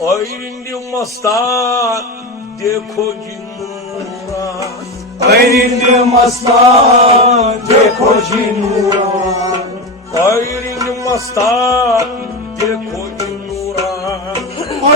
Ayrindi mastan देखो जी Nooran Ayrindi mastan देखो जी Nooran Ayrindi mastan देखो जी नूरान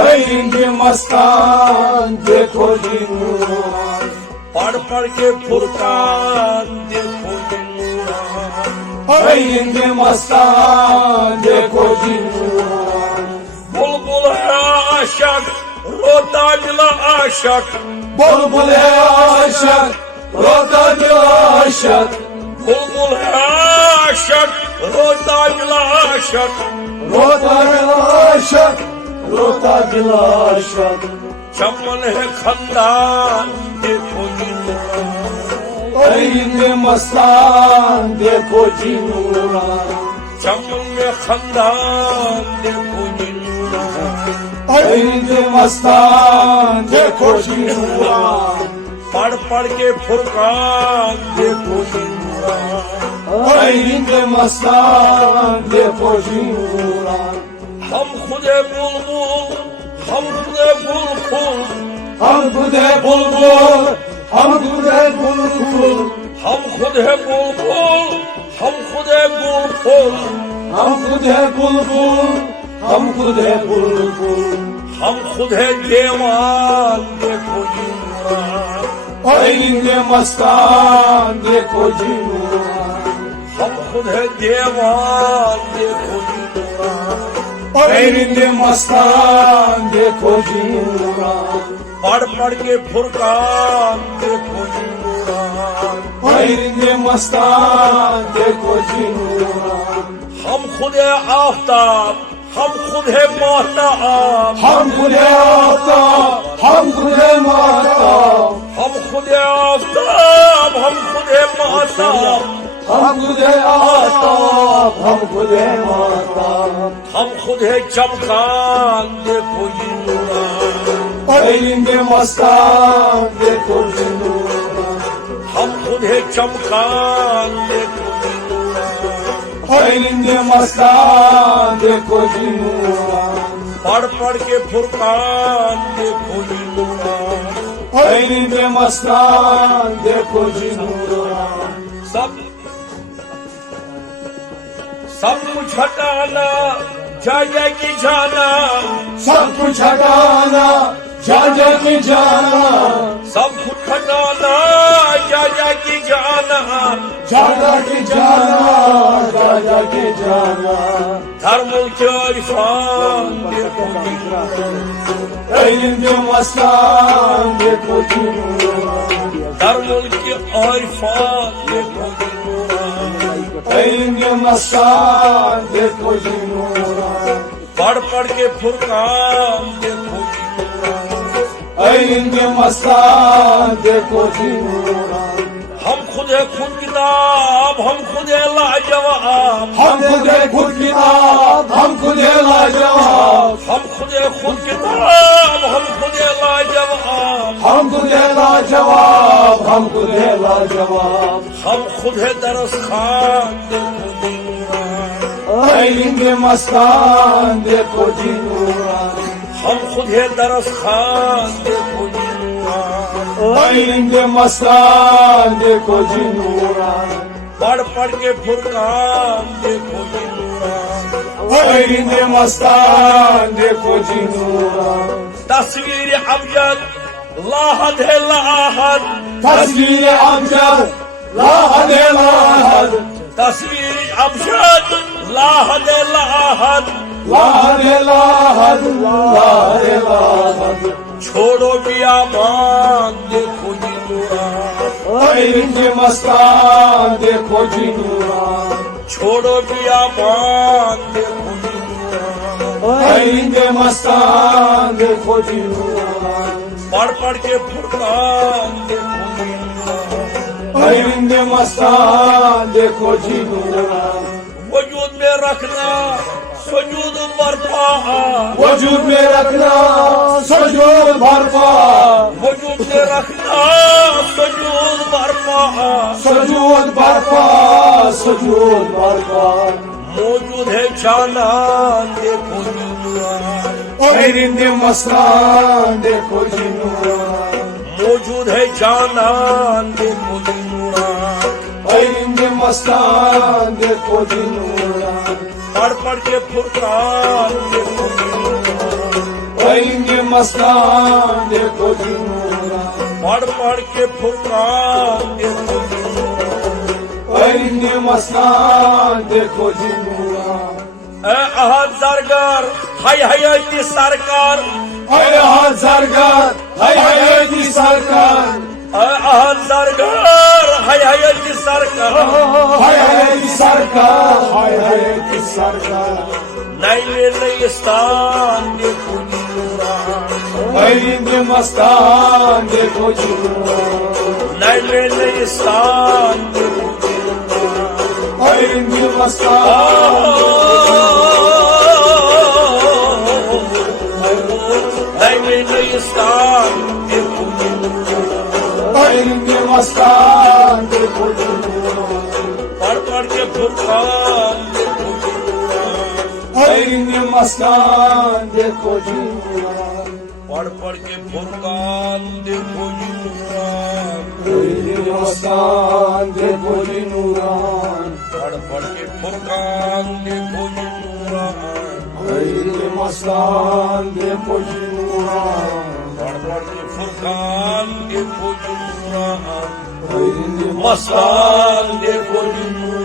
Ayrindi mastan देखो जी नूरान पढ़ पढ़ के फुरकान देखो जी नूरान Ayrindi mastan देखो जी नूरान बुलबुल है आशक रोता दिला आशक बुलबुल है आशक रोता दिल आशक बुलबुल है आशक रोता दिला आशक रोता दिल आशक रोता दिल आशक चमन है खंदान देखो जी नूरान Ayrindi mastan देखो जी नूरान चमन में खंदान देखो जी नूरान Ayrindi mastan देखो जी नूरान पढ़ पढ़ के फुरकान देखो जी नूरान Ayrindi mastan देखो जी नूरान हम खुदे बुलबुल हम खुदे बुलबुल हम खुद है बुलबुल हम खुद है बुलबुल हम खुद है बुलबुल हम खुद है बुलबुल हम खुद है बुलबुल हम खुद है बुलबुल हम खुद है देवान देखो जी नूरान Ayrindi mastan देखो जी नूरान हम खुद है देवान देखो जी नूरान Ayrindi mastan देखो जी नूरान पढ़ पढ़ के फुरकान देखो जी नूरान Ayrindi mastan देखो जी नूरान हम खुद है आफ्ताब हम खुद है महताब हम खुद है आफ्ताब हम खुद है महताब हम खुद है आफ्ताब हम खुद है महताब हम खुद है आफ्ताब हम खुद है महताब हम खुद है चमकान देखो जी नूरान Ayrindi mastan देखो जी नूरान हम खुद है चमकान देखो जी नूरान Ayrindi mastan देखो जी नूरान पढ़ पढ़ के फुरकान देखो जी नूरान Ayrindi mastan देखो जी नूरान सब कुछ हटाना जाएगी जाना सब कुछ हटाना जाएगी जाना सब कुछ हटाना जाएगी जाना जाएगी जाना जाएगी जाना धर्म के इरफान देखो जी नूरान Ayrindi mastan देखो जी नूरान धर्म के इरफान देखो जी नूरान Ayrindi mastan देखो जी नूरान पढ़ पढ़ के फुरकान देखो जी नूरान Ayrindi mastan देखो जी नूरान हम खुद है खुद किताब हम खुद है लाजवाब हम खुद है खुद किताब हम खुद है लाजवाब हम खुद है खुद किताब हम खुद है लाजवाब हम खुद है लाजवाब हम खुद है लाजवाब हम खुद है दरस खान देखो जी नूरान Ayrindi mastan देखो जी नूरान हम खुद है दरस खान देखो जी नूरान Ayrindi mastan देखो जी नूरान पढ़ पढ़ के फुरकान देखो जी नूरान Ayrindi mastan देखो जी नूरान तस्वीर अबजद लाहद है लाहद तस्वीर अमजद लाहद है लाहद तस्वीर अबजद लाहद है लाहद लाहद है लाहद लाहद है लाहद छोड़ो बियाबान देखो जी नूरान Ayrindi mastan देखो जी नूरान छोड़ो बियाबान देखो जी नूरान Ayrindi mastan देखो जी नूरान पढ़ पढ़ के फुरकान देखो जी नूरान Ayrindi mastan देखो जी नूरान वजूद में रखना सुजूद बरपा वजूद में रखना सुजूद भरपा वजूद में रखना सुजूद बरपा सुजूद भरपा सुजूद भरपा मौजूद है जाना देखो जी नूरान पैरिंदे मस्तान देखो जी नूरान मौजूद है जानान देखो जी नूरान पैरिंदे मस्तान देखो जी नूरान पढ़ पढ़ के फुरकान देखो जी नूरान पैरिंदे मस्तान देखो जी नूरान पढ़ पढ़ के फुरकान देखो जी नूरान पैरिंदे मस्तान देखो जी नूरान अहद सरकार हाय हाय की सरकार हाय हाय सरकार हाय हाय जी सरकार अहद सरकार हाय हाय की सरकार हाय हाय जी सरकार हाय हाय जी सरकार नैले नैस्तान देखो जी नूरान पैरिंदे मस्तान देखो जी नूरान नैले नैस्तान देखो जी नूरान पैरिंदे मस्तान नैले नैस्तान देखो जी नूरान पैरिंदे मस्तान देखो जी नूरान पढ़ पढ़ के फुरकान देखो जी नूरान पैरिंदे मस्तान देखो जी नूरान पढ़ पढ़ के फुरकान देखो जी नूरान पैरिंदे मस्तान देखो जी नूरान पढ़ पढ़ के फुरकान देखो जी नूरान पैरिंदे मस्तान देखो जी नूरान पढ़ पढ़ के फुरकान देखो जी नूरान पैरिंदे मस्तान देखो जी नूरान